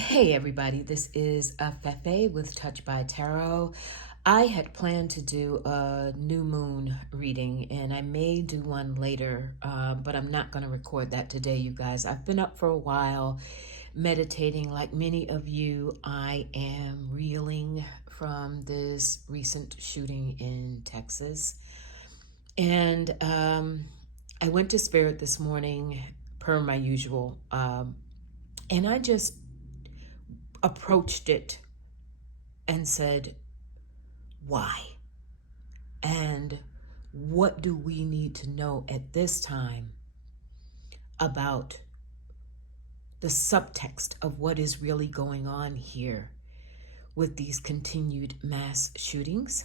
Hey everybody, this is Fefe with Touch by Tarot. I had planned to do a new moon reading and I may do one later, but I'm not going to record that today, you guys. I've been up for a while meditating like many of you. I am reeling from this recent shooting in Texas. And I went to Spirit this morning per my usual, and I just approached it and said, why? And what do we need to know at this time about the subtext of what is really going on here with these continued mass shootings?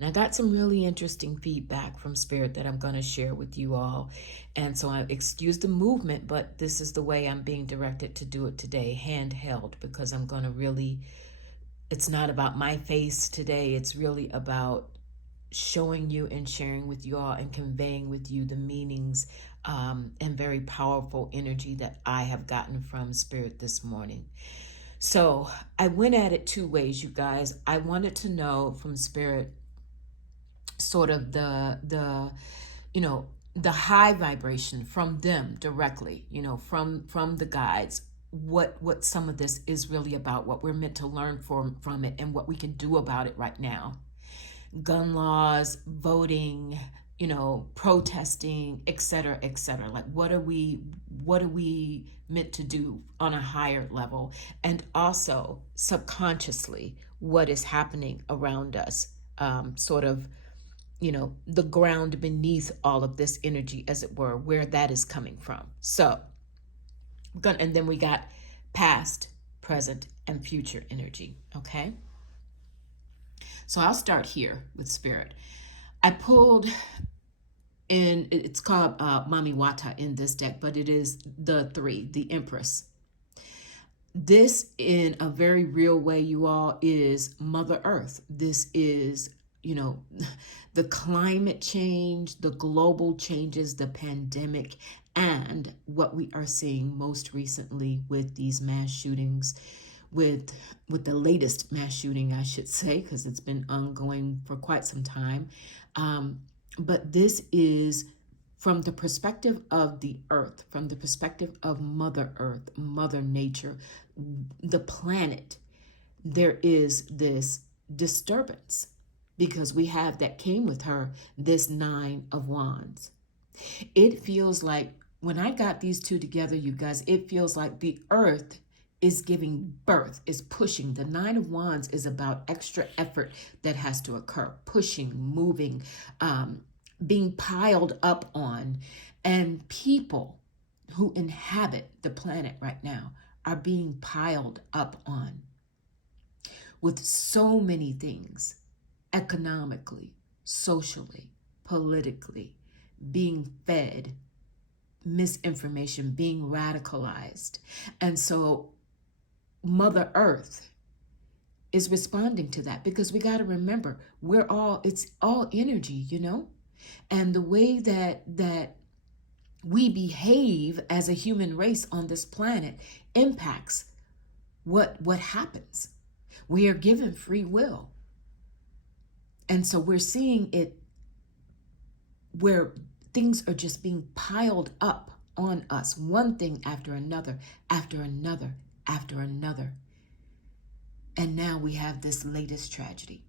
And I got some really interesting feedback from Spirit that I'm going to share with you all. And so I excuse the movement, but this is the way I'm being directed to do it today, handheld, because I'm going to really, it's not about my face today. It's really about showing you and sharing with you all and conveying with you the meanings and very powerful energy that I have gotten from Spirit this morning. So I went at it two ways, you guys. I wanted to know from Spirit sort of the high vibration from them directly, from the guides, what some of this is really about, what we're meant to learn from it, and what we can do about it right now. Gun laws, voting, protesting, etc., etc. Like what are we meant to do on a higher level, and also subconsciously what is happening around us, sort of the ground beneath all of this energy, as it were, where that is coming from. So and then we got past, present, and future energy. Okay, so I'll start here with Spirit. I pulled in, it's called Mami Wata in this deck, but it is the three, the Empress. This, in a very real way, you all, is Mother Earth. This is, the climate change, the global changes, the pandemic, and what we are seeing most recently with these mass shootings, with the latest mass shooting, I should say, because it's been ongoing for quite some time. But this is from the perspective of the earth, from the perspective of Mother Earth, Mother Nature, the planet. There is this disturbance because we have, that came with her, this Nine of Wands. It feels like, when I got these two together, you guys, it feels like the earth is giving birth, is pushing. The Nine of Wands is about extra effort that has to occur, pushing, moving, being piled up on. And people who inhabit the planet right now are being piled up on with so many things, economically, socially, politically, being fed misinformation, being radicalized. And so Mother Earth is responding to that, because we got to remember, it's all energy, and the way that we behave as a human race on this planet impacts what happens. We are given free will. And so we're seeing it where things are just being piled up on us, one thing after another, after another, after another. And now we have this latest tragedy.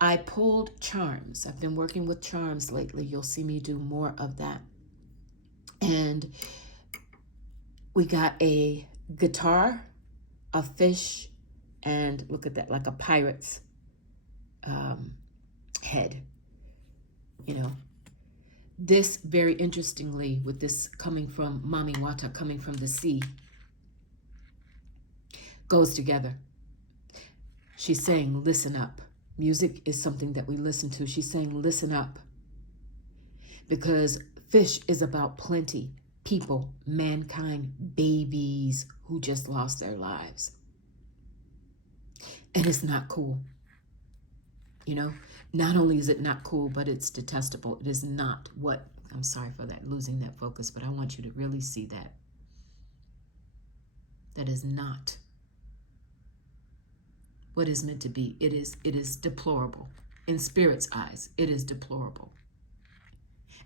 I pulled charms. I've been working with charms lately. You'll see me do more of that. And we got a guitar, a fish, and look at that, like a pirate's head. This, very interestingly, with this coming from Mami Wata, coming from the sea, goes together. She's saying, listen up. Music is something that we listen to. She's saying, listen up. Because fish is about plenty, people, mankind, babies who just lost their lives. And it's not cool. Not only is it not cool, but it's detestable. It is not what, I'm sorry for that, losing that focus, but I want you to really see that. That is not what is meant to be. It is deplorable. In Spirit's eyes, it is deplorable.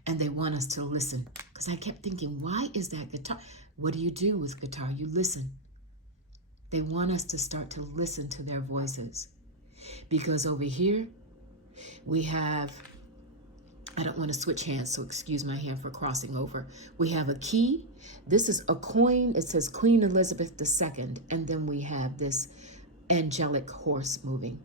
And they want us to listen. Because I kept thinking, why is that guitar? What do you do with guitar? You listen. They want us to start to listen to their voices. Because over here, we have, I don't want to switch hands, so excuse my hand for crossing over. We have a key. This is a coin. It says Queen Elizabeth II. And then we have this angelic horse moving.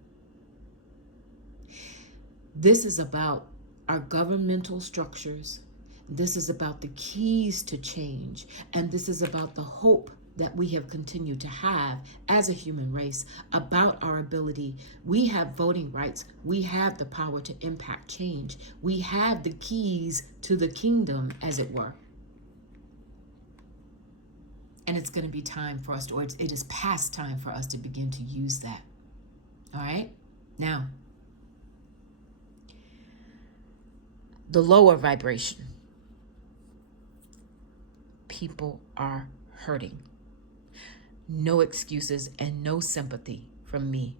This is about our governmental structures. This is about the keys to change. And this is about the hope that we have continued to have as a human race about our ability. We have voting rights. We have the power to impact change. We have the keys to the kingdom, as it were. And it's going to be time for us to, or it is past time for us to begin to use that. All right? Now, the lower vibration. People are hurting. No excuses and no sympathy from me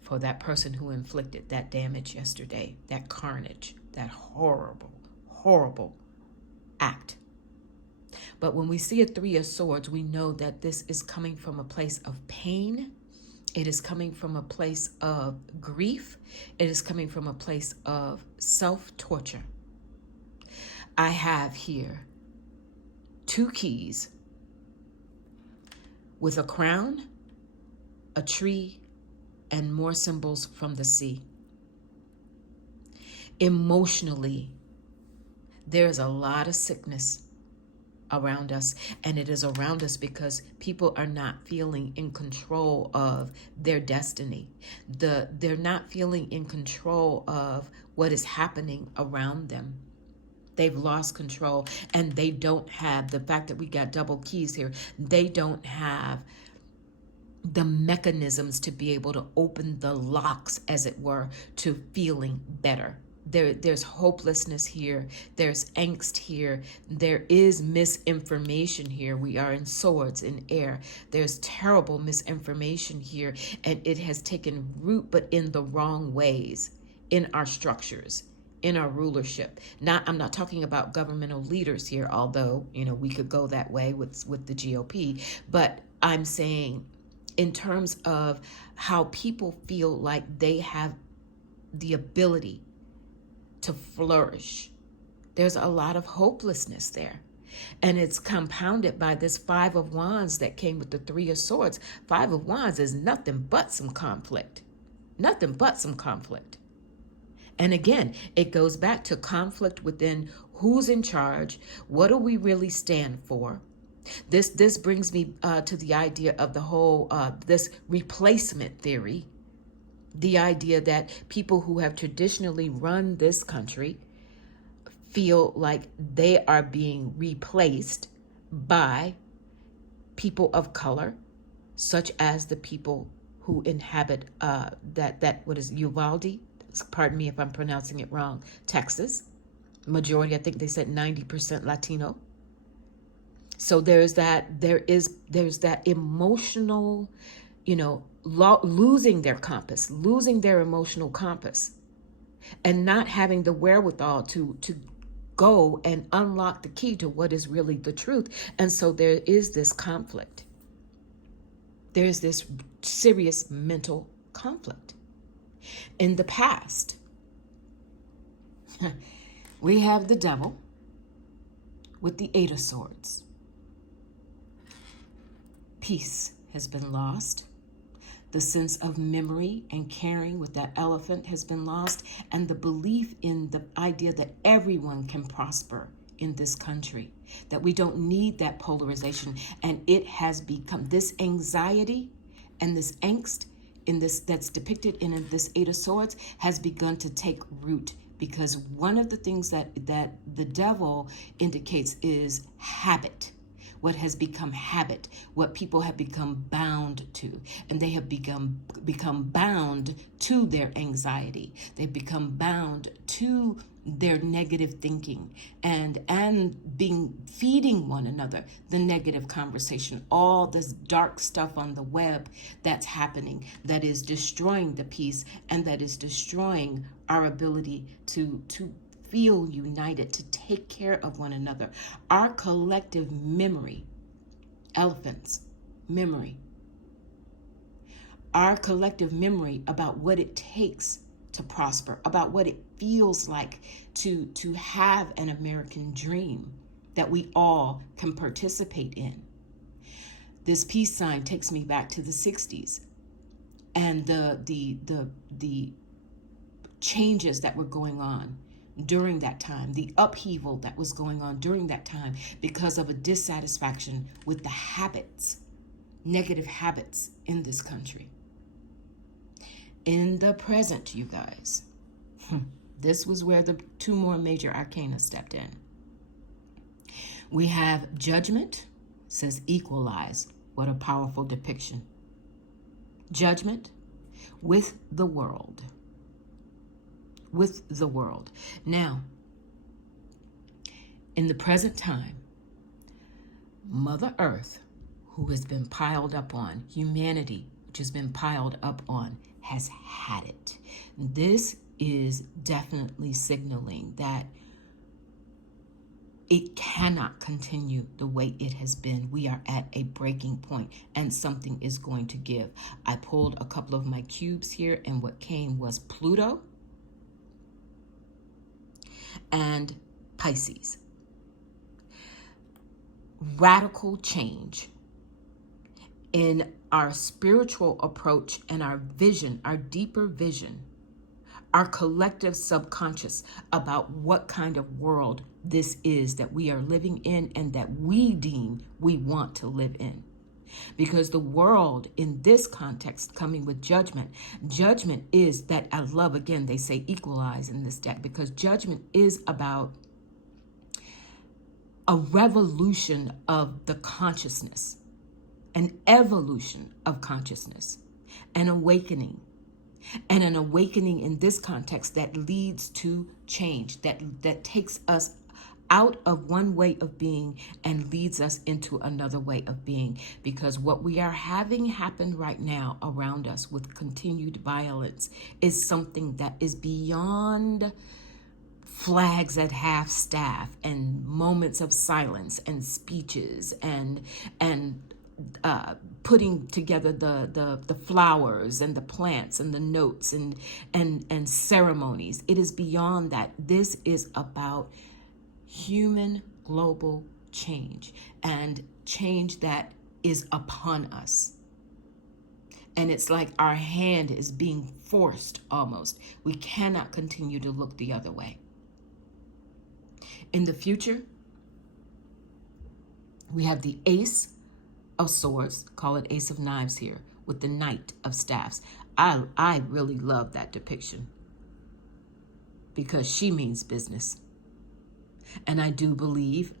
for that person who inflicted that damage yesterday, that carnage, that horrible, horrible act. But when we see a 3 of Swords, we know that this is coming from a place of pain. It is coming from a place of grief. It is coming from a place of self-torture. I have here 2 keys with a crown, a tree, and more symbols from the sea. Emotionally, there is a lot of sickness around us, and it is around us because people are not feeling in control of their destiny. They're not feeling in control of what is happening around them. They've lost control, and they don't have the fact that we got double keys here. They don't have the mechanisms to be able to open the locks, as it were, to feeling better. There's hopelessness here. There's angst here. There is misinformation here. We are in swords, in air. There's terrible misinformation here, and it has taken root, but in the wrong ways, in our structures, in our rulership. I'm not talking about governmental leaders here, although, we could go that way with the GOP, but I'm saying in terms of how people feel like they have the ability to flourish. There's a lot of hopelessness there. And it's compounded by this 5 of Wands that came with the 3 of Swords. 5 of Wands is nothing but some conflict. Nothing but some conflict. And again, it goes back to conflict within who's in charge. What do we really stand for? This brings me to the idea of the whole, this replacement theory. The idea that people who have traditionally run this country feel like they are being replaced by people of color, such as the people who inhabit what is Uvalde, pardon me if I'm pronouncing it wrong, Texas. Majority, I think they said 90% Latino. So there's that emotional, losing their compass, losing their emotional compass, and not having the wherewithal to go and unlock the key to what is really the truth. And so there is this conflict. There's this serious mental conflict. In the past, we have the devil with the 8 of Swords. Peace has been lost. The sense of memory and caring with that elephant has been lost, and the belief in the idea that everyone can prosper in this country, that we don't need that polarization. And it has become this anxiety and this angst in this that's depicted in this 8 of Swords has begun to take root, because one of the things that the devil indicates is habit. what has become habit, what people have become bound to. And they have become bound to their anxiety. They've become bound to their negative thinking and feeding one another the negative conversation, all this dark stuff on the web that's happening, that is destroying the peace and that is destroying our ability to feel united, to take care of one another. Our collective memory, elephants, memory, our collective memory about what it takes to prosper, about what it feels like to have an American dream that we all can participate in. This peace sign takes me back to the 60s and the changes that were going on during that time, the upheaval that was going on during that time because of a dissatisfaction with the habits, negative habits in this country. In the present, you guys, this was where the two more major arcana stepped in. We have Judgment, says equalize. What a powerful depiction. Judgment with the world. With the world. Now, in the present time, Mother Earth, who has been piled up on, humanity, which has been piled up on, has had it. This is definitely signaling that it cannot continue the way it has been. We are at a breaking point and something is going to give. I pulled a couple of my cubes here and what came was Pluto and Pisces. Radical change in our spiritual approach and our vision, our deeper vision, our collective subconscious about what kind of world this is that we are living in and that we deem we want to live in. Because the world in this context, coming with judgment is that, I love, again, they say equalize in this deck, because judgment is about a revolution of the consciousness, an evolution of consciousness, an awakening. And an awakening in this context that leads to change, that takes us out of one way of being and leads us into another way of being. Because what we are having happen right now around us with continued violence is something that is beyond flags at half staff and moments of silence and speeches and putting together the flowers and the plants and the notes and ceremonies. It is beyond that. This is about human global change, and change that is upon us. And it's like our hand is being forced almost. We cannot continue to look the other way. In the future, we have the Ace of Swords, call it Ace of Knives here, with the Knight of Staffs. I really love that depiction because she means business. And I do believe,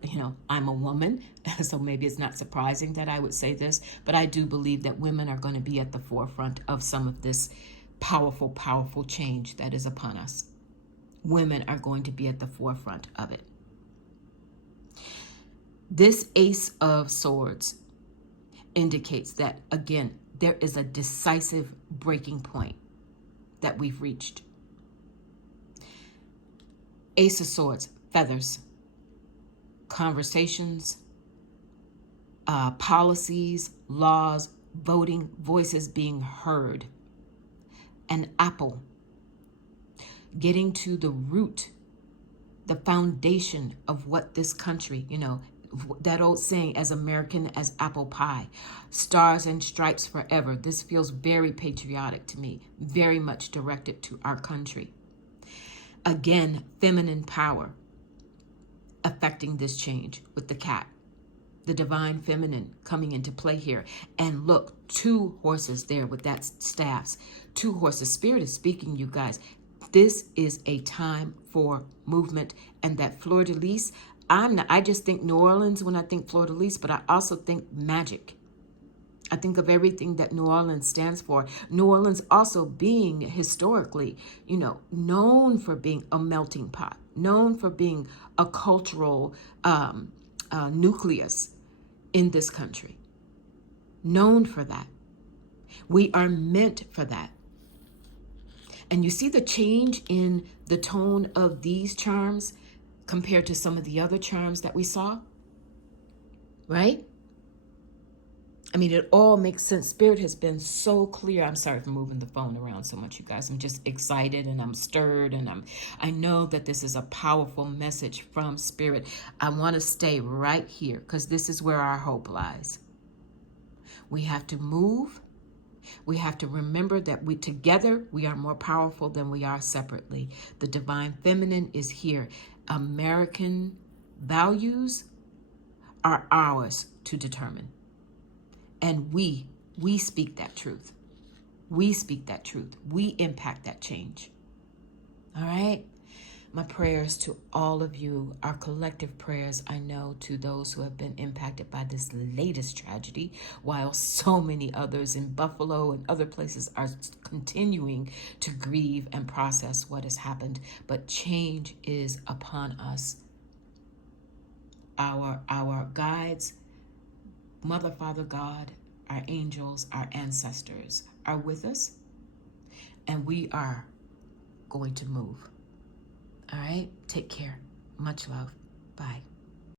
I'm a woman, so maybe it's not surprising that I would say this, but I do believe that women are going to be at the forefront of some of this powerful, powerful change that is upon us. Women are going to be at the forefront of it. This Ace of Swords indicates that, again, there is a decisive breaking point that we've reached. Ace of Swords, feathers, conversations, policies, laws, voting, voices being heard. An apple, getting to the root, the foundation of what this country, that old saying, as American as apple pie, stars and stripes forever. This feels very patriotic to me, very much directed to our country. Again, feminine power affecting this change with the cat, the divine feminine coming into play here. And look, 2 horses there with that staffs, 2 horses. Spirit is speaking, you guys. This is a time for movement, and that fleur de lis, I just think New Orleans when I think Fleur de Lis, but I also think magic. I think of everything that New Orleans stands for. New Orleans also being historically, known for being a melting pot, known for being a cultural nucleus in this country, known for that. We are meant for that. And you see the change in the tone of these charms compared to some of the other charms that we saw, right? I mean, it all makes sense. Spirit has been so clear. I'm sorry for moving the phone around so much, you guys. I'm just excited and I'm stirred, and I know that this is a powerful message from Spirit. I want to stay right here because this is where our hope lies. We have to move. We have to remember that together we are more powerful than we are separately. The divine feminine is here. American values are ours to determine. And we speak that truth. We speak that truth. We impact that change. All right? My prayers to all of you, our collective prayers, I know, to those who have been impacted by this latest tragedy, while so many others in Buffalo and other places are continuing to grieve and process what has happened. But change is upon us. Our guides, Mother, Father, God, our angels, our ancestors are with us, and we are going to move. All right? Take care. Much love. Bye.